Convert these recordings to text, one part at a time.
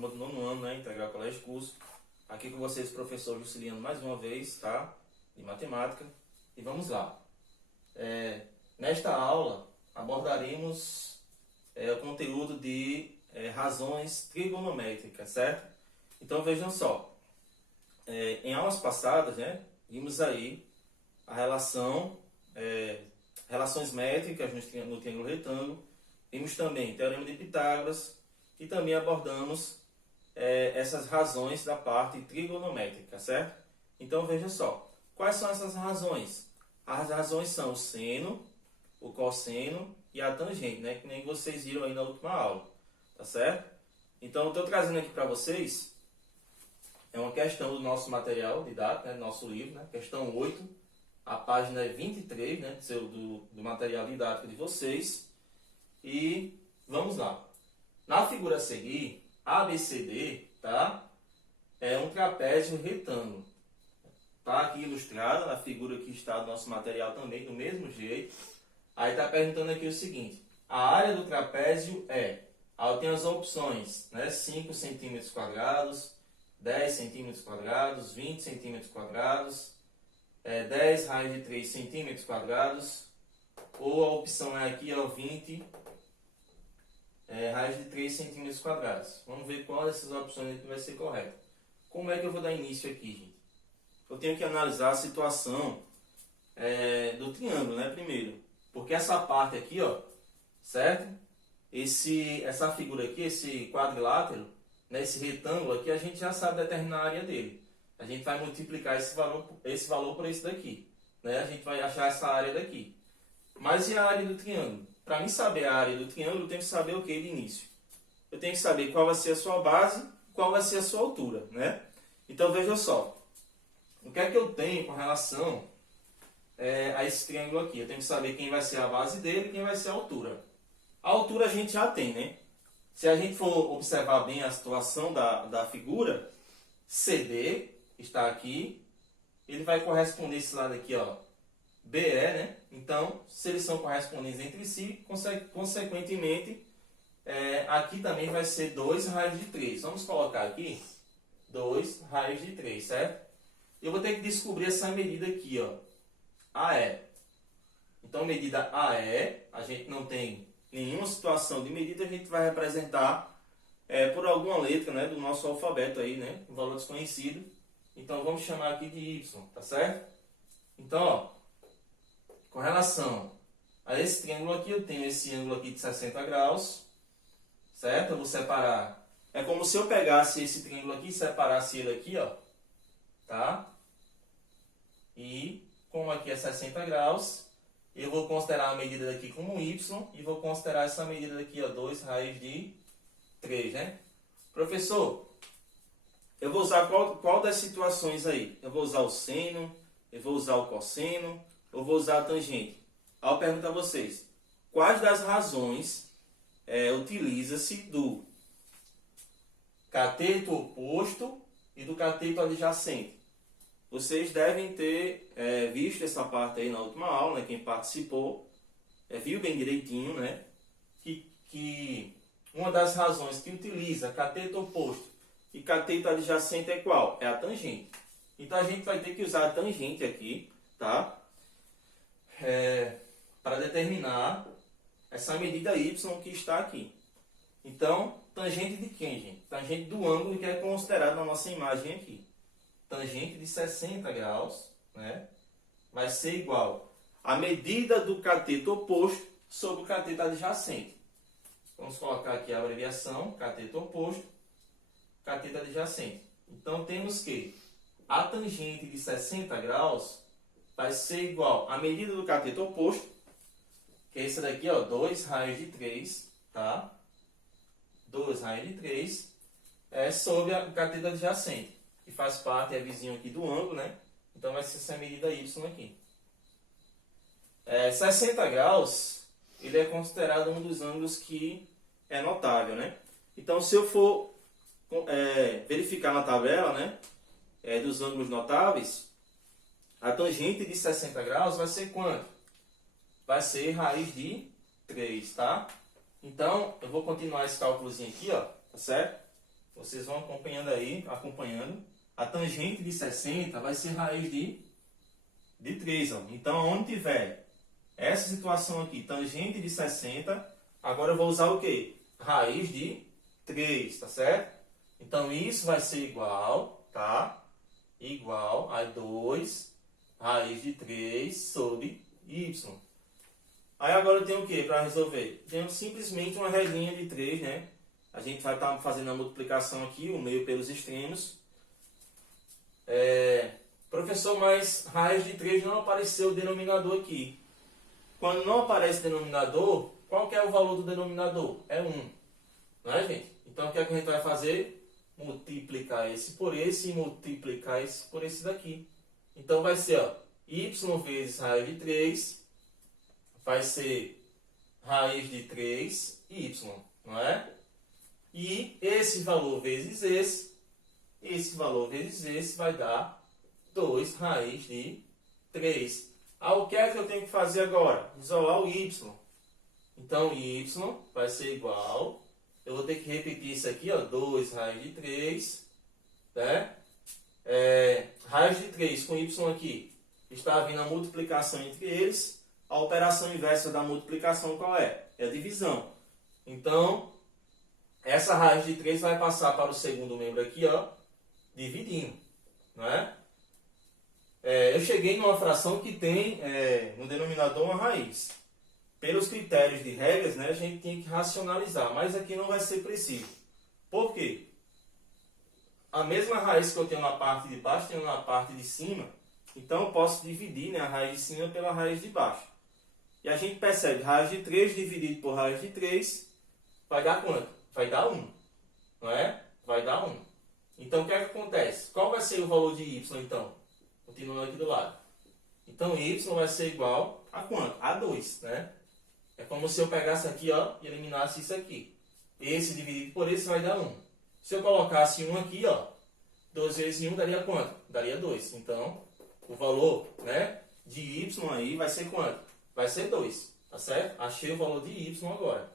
turma do nono ano, né? Integral Colégio Curso. Aqui com vocês, professor Juscelino, mais uma vez, tá? De matemática. E vamos lá. Nesta aula, abordaremos o conteúdo de razões trigonométricas, certo? Então, vejam só. Em aulas passadas, né? Vimos aí a relações métricas no triângulo retângulo. Vimos também Teorema de Pitágoras e também abordamos essas razões da parte trigonométrica, certo? Então veja só, quais são essas razões? As razões são o seno, o cosseno e a tangente, né? Que nem vocês viram aí na última aula, tá certo? Então eu estou trazendo aqui para vocês uma questão do nosso material didático, né? Do nosso livro, né? Questão 8, a página 23, né? Do material didático de vocês. E vamos lá. Na figura a seguir, ABCD, tá? É um trapézio retângulo. Tá aqui ilustrado na figura que está do nosso material também, do mesmo jeito. Aí está perguntando aqui o seguinte: a área do trapézio é... Aí tem as opções, né? 5 centímetros quadrados, 10 centímetros quadrados, 20 centímetros quadrados, 10 raios de 3 centímetros quadrados, ou a opção é aqui, ó, 20 raios de 3 centímetros quadrados. Vamos ver qual dessas opções aqui vai ser correta. Como é que eu vou dar início aqui, gente? Eu tenho que analisar a situação do triângulo, né, primeiro. Porque essa parte aqui, ó, certo? Essa figura aqui, esse quadrilátero, né, esse retângulo aqui, a gente já sabe determinar a área dele. A gente vai multiplicar esse valor por esse daqui, né? A gente vai achar essa área daqui. Mas e a área do triângulo? Para mim saber a área do triângulo, eu tenho que saber o que de início? Eu tenho que saber qual vai ser a sua base, qual vai ser a sua altura, né? Então veja só. O que é que eu tenho com relação a esse triângulo aqui? Eu tenho que saber quem vai ser a base dele e quem vai ser a altura. A altura a gente já tem, né? Se a gente for observar bem a situação da figura, CD está aqui, ele vai corresponder esse lado aqui, ó, BE, né? Então, se eles são correspondentes entre si, consequentemente, aqui também vai ser 2 raios de 3. Vamos colocar aqui 2 raios de 3, certo? Eu vou ter que descobrir essa medida aqui, ó, AE. Então, medida AE, a gente não tem nenhuma situação de medida, a gente vai representar por alguma letra, né, do nosso alfabeto aí, né, um valor desconhecido. Então, vamos chamar aqui de Y, tá certo? Então, ó, com relação a esse triângulo aqui, eu tenho esse ângulo aqui de 60 graus, certo? Eu vou separar. É como se eu pegasse esse triângulo aqui e separasse ele aqui, ó, tá? E, como aqui é 60 graus, eu vou considerar a medida daqui como Y e vou considerar essa medida daqui, ó, 2 raios de 3, né? Professor, eu vou usar qual das situações aí? Eu vou usar o seno, eu vou usar o cosseno, eu vou usar a tangente. Aí eu pergunto a vocês, quais das razões utiliza-se do cateto oposto e do cateto adjacente? Vocês devem ter visto essa parte aí na última aula, né? Quem participou viu bem direitinho, né? Que uma das razões que utiliza cateto oposto e cateto adjacente é qual? É a tangente. Então a gente vai ter que usar a tangente aqui, tá? Para determinar essa medida y que está aqui. Então, tangente de quem, gente? Tangente do ângulo que é considerado na nossa imagem aqui. Tangente de 60 graus, né? Vai ser igual a medida do cateto oposto sobre o cateto adjacente. Vamos colocar aqui a abreviação, cateto oposto, cateto adjacente. Então, temos que a tangente de 60 graus vai ser igual à medida do cateto oposto, que é esse daqui, ó, 2 raios de 3, tá? 2 raios de 3 sobre o cateto adjacente, que faz parte, é vizinho aqui do ângulo, né? Então, vai ser essa medida y aqui. 60 graus, ele é considerado um dos ângulos que é notável, né? Então, se eu for verificar na tabela, né, dos ângulos notáveis, a tangente de 60 graus vai ser quanto? Vai ser raiz de 3, tá? Então, eu vou continuar esse cálculozinho aqui, ó, tá certo? Vocês vão acompanhando aí, acompanhando. A tangente de 60 vai ser raiz de 3. Ó. Então, onde tiver essa situação aqui, tangente de 60, agora eu vou usar o quê? Raiz de 3, tá certo? Então, isso vai ser igual, tá? Igual a 2 raiz de 3 sobre y. Aí agora eu tenho o que para resolver? Tenho simplesmente uma regrinha de 3, né? A gente vai estar fazendo a multiplicação aqui, o meio pelos extremos. Professor, mas raiz de 3 não apareceu o denominador aqui. Quando não aparece denominador, qual que é o valor do denominador? É 1. Não é, gente? Então, o que é que a gente vai fazer? Multiplicar esse por esse e multiplicar esse por esse daqui. Então, vai ser ó, y vezes raiz de 3 vai ser raiz de 3y, não é? E esse valor vezes esse valor vezes esse vai dar 2 raiz de 3. O que é que eu tenho que fazer agora? Isolar o y. Então, y vai ser igual, eu vou ter que repetir isso aqui, ó, 2 raiz de 3, né? Raiz de 3 com y aqui, está vindo a multiplicação entre eles. A operação inversa da multiplicação qual é? É a divisão. Então, essa raiz de 3 vai passar para o segundo membro aqui, ó, dividindo, não é? Eu cheguei numa fração que tem no denominador uma raiz. Pelos critérios de regras, né, a gente tem que racionalizar, mas aqui não vai ser preciso. Por quê? A mesma raiz que eu tenho na parte de baixo, tenho na parte de cima, então eu posso dividir, né, a raiz de cima pela raiz de baixo. E a gente percebe, raiz de 3 dividido por raiz de 3 vai dar quanto? Vai dar 1, não é? Vai dar 1. Então, o que é que acontece? Qual vai ser o valor de y, então? Continuando aqui do lado. Então, y vai ser igual a quanto? A 2, né? É como se eu pegasse aqui, ó, e eliminasse isso aqui. Esse dividido por esse vai dar 1. Se eu colocasse 1 aqui, ó, 2 vezes 1 daria quanto? Daria 2. Então, o valor, né, de y aí vai ser quanto? Vai ser 2, tá certo? Achei o valor de y agora.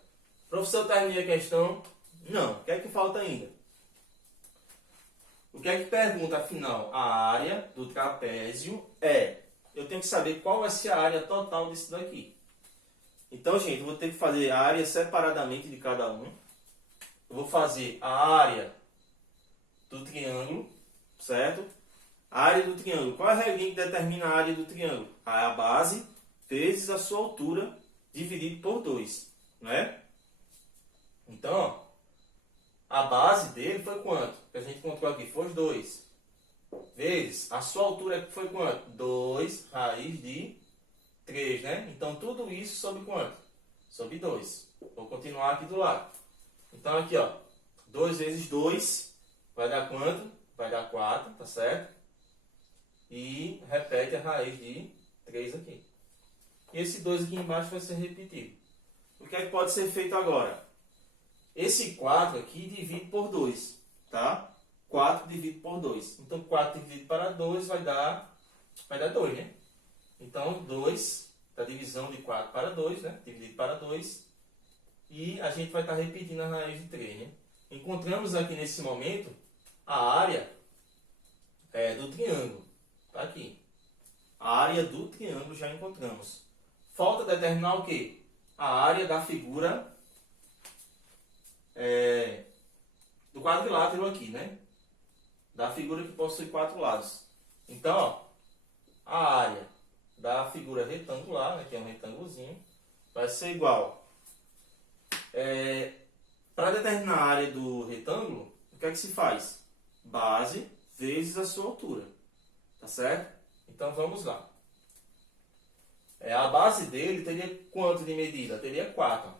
Professor, terminei a questão? Não. O que é que falta ainda? O que é que pergunta, afinal? A área do trapézio é... Eu tenho que saber qual vai ser a área total disso daqui. Então, gente, eu vou ter que fazer a área separadamente de cada um. Eu vou fazer a área do triângulo, certo? A área do triângulo. Qual é a regra que determina a área do triângulo? A base vezes a sua altura dividido por 2, não é? Então, ó, a base dele foi quanto? Que a gente encontrou aqui foi 2. Vezes a sua altura foi quanto? 2 raiz de 3, né? Então, tudo isso sobre quanto? Sobre 2. Vou continuar aqui do lado. Então, aqui, ó, 2 vezes 2 vai dar quanto? Vai dar 4, tá certo? E repete a raiz de 3 aqui. E esse 2 aqui embaixo vai ser repetido. O que é que pode ser feito agora? Esse 4 aqui divide por 2, tá? 4 dividido por 2. Então, 4 dividido para 2 vai dar 2, né? Então, 2, da divisão de 4 para 2, né? Dividido para 2. E a gente vai estar repetindo a raiz de 3, né? Encontramos aqui nesse momento a área do triângulo. Tá aqui. A área do triângulo já encontramos. Falta determinar o quê? A área da figura do quadrilátero aqui, né? Da figura que possui 4 lados. Então, ó, a área da figura retangular, né, que é um retângulozinho, vai ser igual. Para determinar a área do retângulo, o que é que se faz? Base vezes a sua altura. Tá certo? Então, vamos lá. A base dele teria quanto de medida? Teria 4.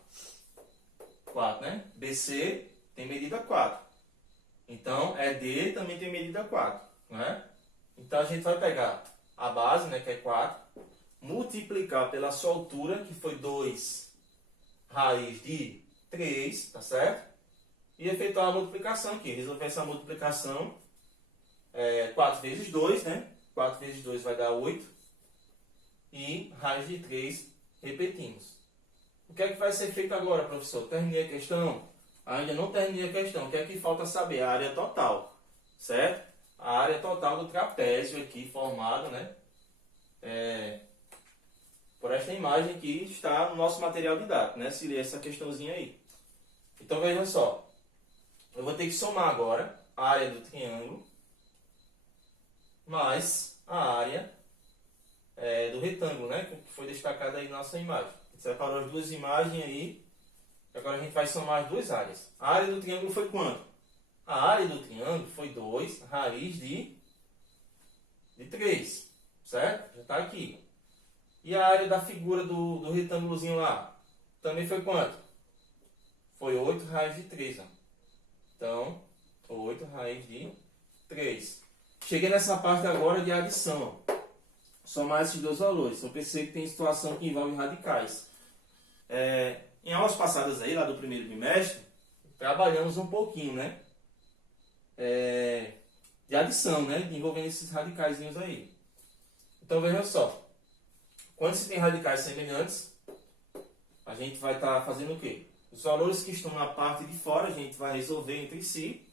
4, né? BC tem medida 4. Então, ED também tem medida 4, né? Então, a gente vai pegar a base, né, que é 4, multiplicar pela sua altura, que foi 2 raiz de 3, tá certo? E efetuar a multiplicação aqui. Resolver essa multiplicação, 4 vezes 2, né? 4 vezes 2 vai dar 8. E raiz de 3, repetimos. O que é que vai ser feito agora, professor? Terminei a questão. ainda não terminei a questão. O que é que falta saber? A área total, certo? A área total do trapézio aqui formado, né? Por esta imagem que está no nosso material didático, né? Se ler essa questãozinha aí. Então vejam só. Eu vou ter que somar agora a área do triângulo mais a área do retângulo, né? Que foi destacada aí na nossa imagem. A gente separou as duas imagens aí. Agora a gente vai somar as duas áreas. A área do triângulo foi quanto? A área do triângulo foi 2 raiz de 3, certo? Já está aqui. E a área da figura do retângulozinho lá? Também foi quanto? Foi 8 raiz de 3. Ó. Então, 8 raiz de 3. Cheguei nessa parte agora de adição. Somar esses dois valores. Eu pensei que tem situação que envolve radicais. Em aulas passadas aí, lá do primeiro bimestre, trabalhamos um pouquinho, né? De adição, né? Envolvendo esses radicaizinhos aí. Então, vejam só. Quando se tem radicais semelhantes, a gente vai estar fazendo o quê? Os valores que estão na parte de fora, a gente vai resolver entre si,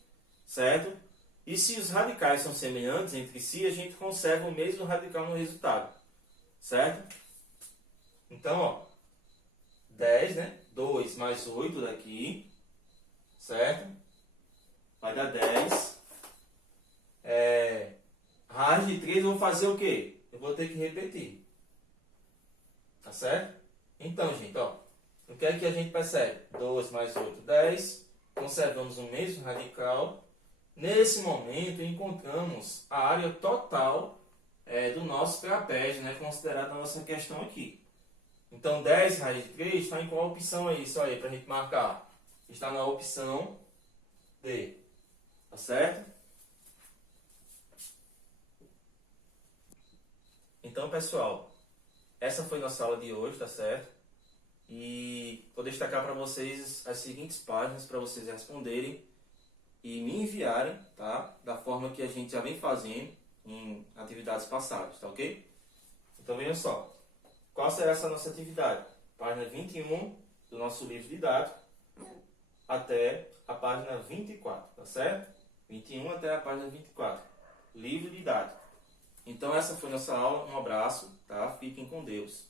certo? E se os radicais são semelhantes entre si, a gente conserva o mesmo radical no resultado, certo? Então, ó, 10, né? 2 mais 8 daqui, certo? Vai dar 10. Raiz de 3, eu vou fazer o quê? Eu vou ter que repetir. Tá certo? Então, gente, ó. O que é que a gente percebe? 2 mais 8, 10. Conservamos o mesmo radical. Nesse momento, encontramos a área total do nosso trapézio, né? Considerada na nossa questão aqui. Então, 10 raiz de 3 está em qual opção aí? Isso aí, para a gente marcar. Está na opção D. Tá certo? Então, pessoal, essa foi nossa aula de hoje, tá certo? E vou destacar para vocês as seguintes páginas para vocês responderem e me enviarem, tá? Da forma que a gente já vem fazendo em atividades passadas, tá ok? Então, vejam só. Qual será essa nossa atividade? Página 21 do nosso livro didático até a página 24, tá certo? 21 até a página 24. Livro didático. Então, essa foi nossa aula. Um abraço, tá? Fiquem com Deus.